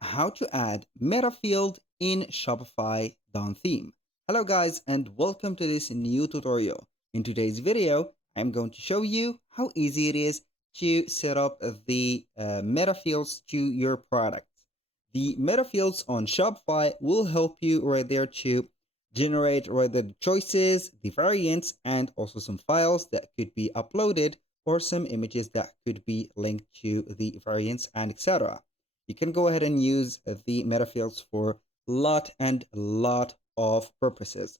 how to add Metafield in Shopify Dawn Theme. Hello guys and welcome to this new tutorial. In today's video, I'm going to show you how easy it is to set up the Metafields to your product. The Metafields on Shopify will help you right there to generate rather the choices, the variants, and also some files that could be uploaded or some images that could be linked to the variants and etc. You can go ahead and use the metafields for lot of purposes.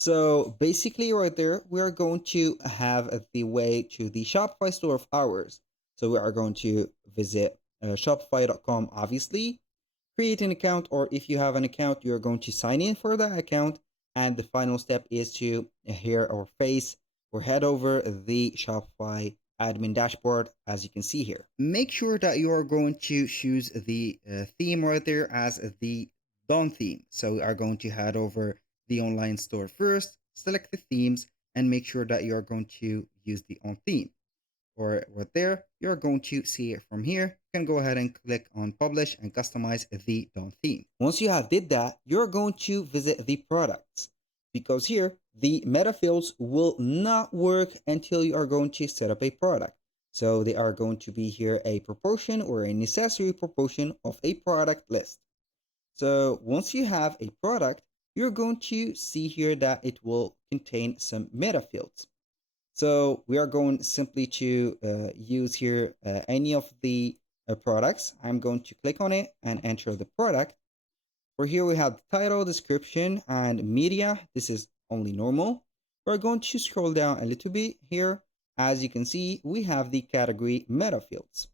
So basically right there, we are going to have the way to the Shopify store of ours. So we are going to visit shopify.com, obviously, create an account, or if you have an account, you're going to sign in for that account. And the final step is to here or face or head over the Shopify admin dashboard, as you can see here. Make sure that you are going to choose the theme right there as the Dawn theme. So we are going to head over the online store first, select the themes, and make sure that you are going to use the on theme. Or right there, you're going to see it from here. You can go ahead and click on publish and customize the Dawn theme. Once you have did that, you're going to visit the products, because here the metafields will not work until you are going to set up a product. So they are going to be here a proportion or a necessary proportion of a product list. So once you have a product, you're going to see here that it will contain some metafields. So we are going simply to use here any of the products. I'm going to click on it and enter the product. For here we have the title, description, and media. This is only normal. We're going to scroll down a little bit here. As you can see, we have the category metafields.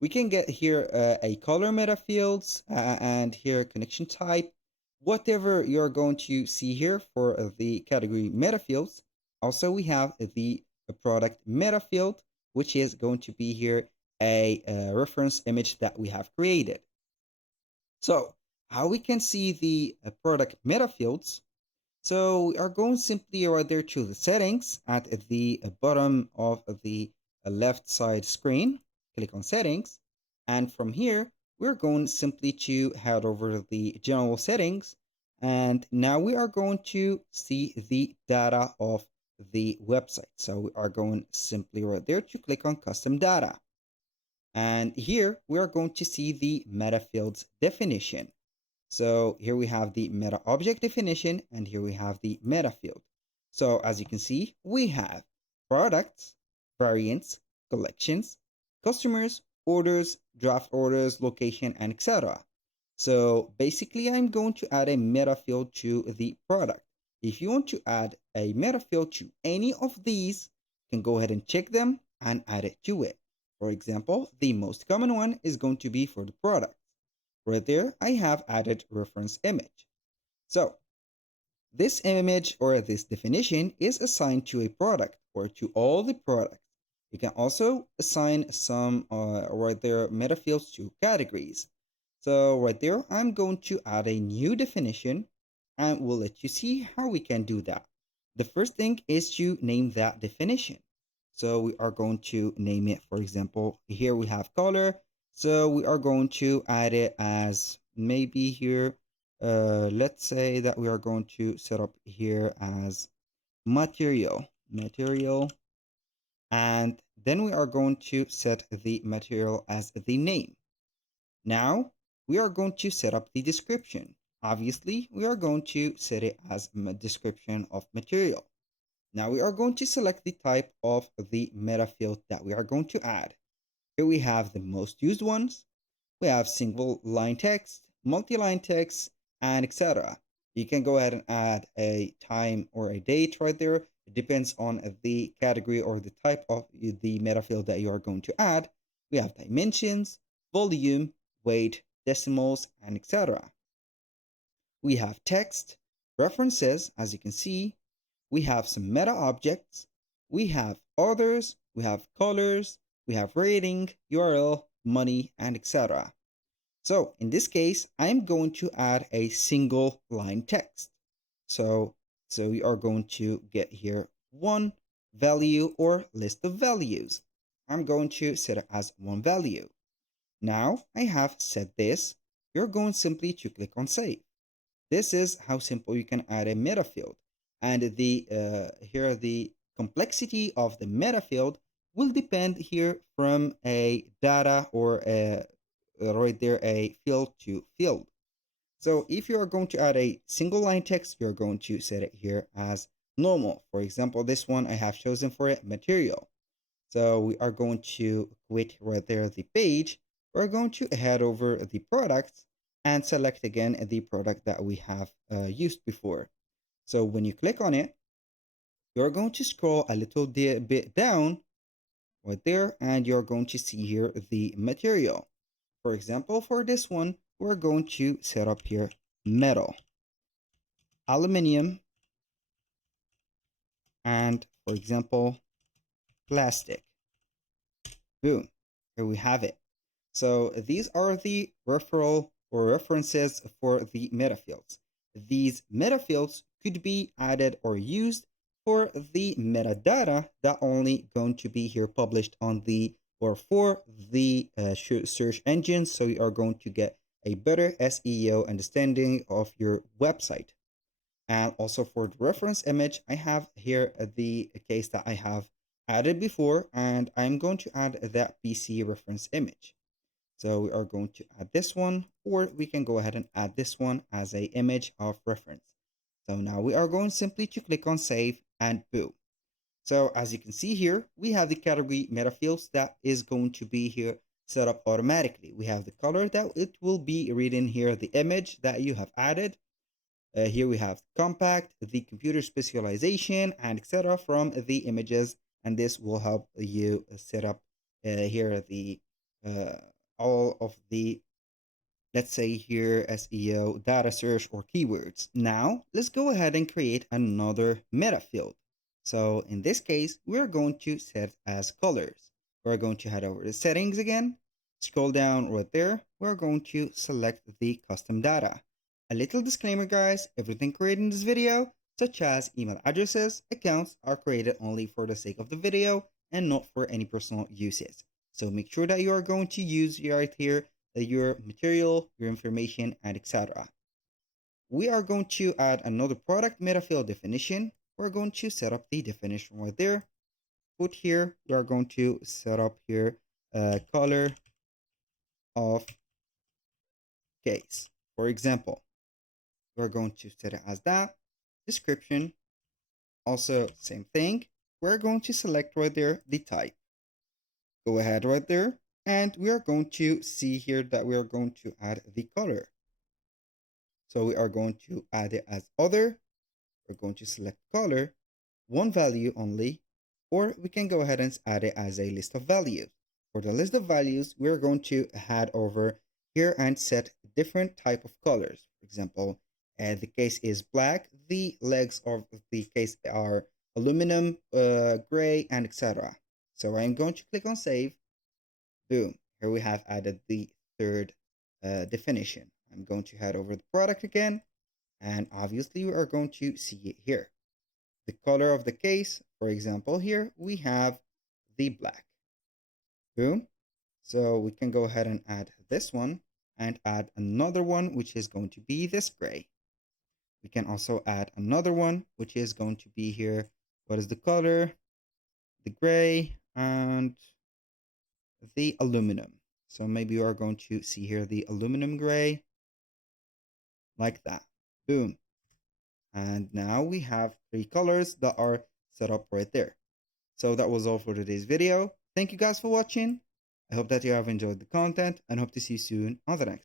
We can get here a color metafields and here connection type. Whatever you're going to see here for the category metafields. Also, we have the product metafield, which is going to be here a reference image that we have created. So how we can see the product metafields? So we are going simply right there to the settings at the bottom of the left side screen. Click on settings. And from here, we're going simply to head over the general settings. And now we are going to see the data of the website. So we are going simply right there to click on custom data. And here we are going to see the metafields definition. So here we have the meta object definition, and here we have the metafield. So as you can see, we have products, variants, collections, customers, orders, draft orders, location, and etc. So basically, I'm going to add a metafield to the product. If you want to add a metafield to any of these, you can go ahead and check them and add it to it. For example, the most common one is going to be for the product. Right there, I have added reference image. So this image or this definition is assigned to a product or to all the products. You can also assign some right there metafields to categories. So right there, I'm going to add a new definition and we'll let you see how we can do that. The first thing is to name that definition. So we are going to name it, for example, here we have color. So we are going to add it as maybe here, let's say that we are going to set up here as material, and then we are going to set the material as the name. Now we are going to set up the description. Obviously, we are going to set it as a description of material. Now we are going to select the type of the metafield that we are going to add. Here we have the most used ones. We have single line text, multi-line text, and etc. You can go ahead and add a time or a date right there. It depends on the category or the type of the metafield that you are going to add. We have dimensions, volume, weight, decimals, and etc. We have text, references, as you can see. We have some meta objects. We have others. We have colors. We have rating, URL, money, and etc. So in this case, I'm going to add a single line text. So we are going to get here one value or list of values. I'm going to set it as one value. Now I have set this. you're going simply to click on save. This is how simple you can add a meta field. And here the complexity of the meta field will depend here from a data or right there a field to field. So if you are going to add a single line text, you're going to set it here as normal. For example, this one I have chosen for it material. So we are going to quit right there the page. We're going to head over the products and select again the product that we have used before. So when you click on it, you're going to scroll a little bit down right there, and you're going to see here the material. For example, for this one, we're going to set up here metal, aluminum, and for example, plastic. Boom, here we have it. So these are the referral or references for the metafields. These metafields could be added or used for the metadata that only going to be here published on the or for the search engines. So you are going to get a better SEO understanding of your website. And also for the reference image, I have here the case that I have added before, and I'm going to add that PC reference image. So we are going to add this one, or we can go ahead and add this one as a image of reference. So now we are going simply to click on save and boom. So as you can see here, we have the category metafields that is going to be here set up automatically. We have the color that it will be reading here, the image that you have added. Here we have compact, the computer specialization, and etc. from the images, and this will help you set up here the uh, all of the, let's say here, SEO, data search, or keywords. Now, let's go ahead and create another meta field. So in this case, we're going to set as colors. We're going to head over to settings again, scroll down right there. We're going to select the custom data. A little disclaimer, guys, everything created in this video, such as email addresses, accounts, are created only for the sake of the video and not for any personal uses. So make sure that you are going to use right here your material, your information, and etc. We are going to add another product metafield definition. We're going to set up the definition right there. Put here, we are going to set up here color of case. For example, we're going to set it as that. Description, also same thing. We're going to select right there the type. Go ahead right there, and we are going to see here that we are going to add the color. So we are going to add it as other. We're going to select color, one value only, or we can go ahead and add it as a list of values. For the list of values, we're going to head over here and set different type of colors. For example, the case is black, the legs of the case are aluminum, gray, and etc. So I'm going to click on save. Boom, here we have added the third definition. I'm going to head over the product again, and obviously we are going to see it here. The color of the case, for example, here we have the black. Boom. So we can go ahead and add this one and add another one, which is going to be this gray. We can also add another one, which is going to be here. What is the color? The gray and the aluminum. So maybe you are going to see here the aluminum gray like that. Boom. And now we have three colors that are set up right there. So that was all for today's video. Thank you guys for watching. I hope that you have enjoyed the content and hope to see you soon on the next.